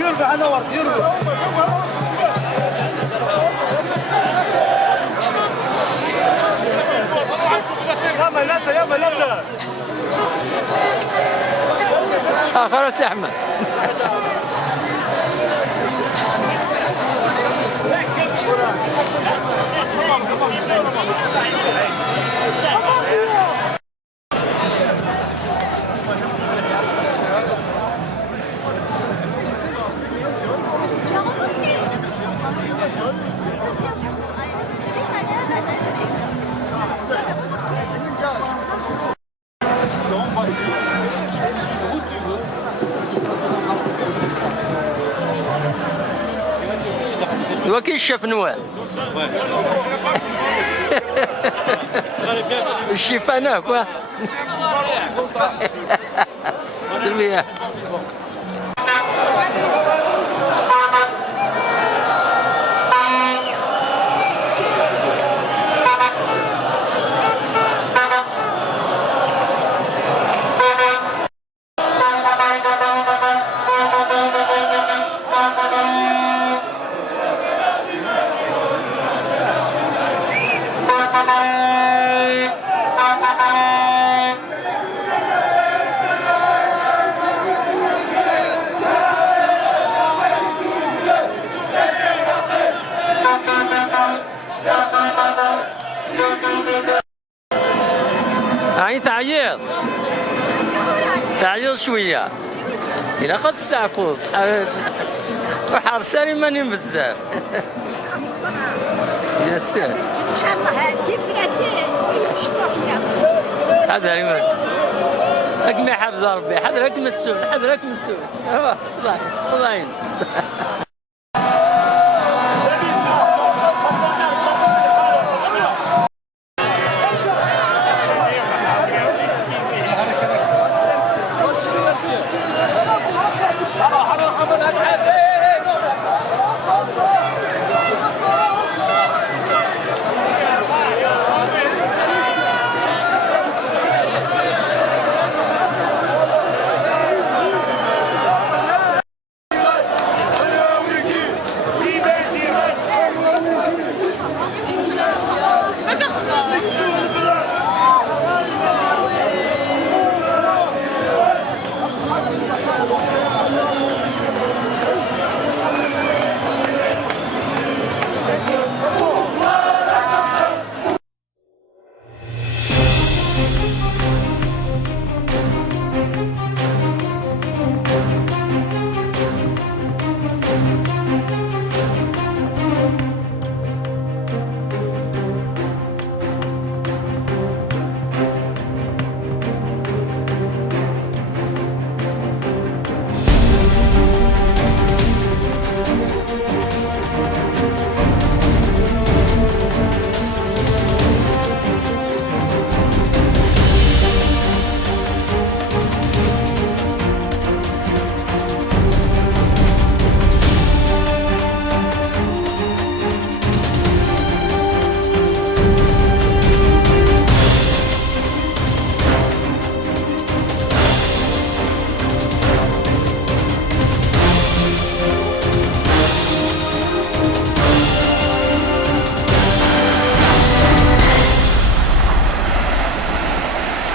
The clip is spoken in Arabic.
يربح نور يربح يا ملابدا خلاص يا احمد. وكيل الشيف نوال الشيف انا كوا سلمية هاي تعيط شوية إلا قد استعفوت وحار ساري ماني بزاف يا سلام إن شاء الله هاتي حضري هاك ما يحفظ ربي حضرك مسؤول حضرك مسؤول الله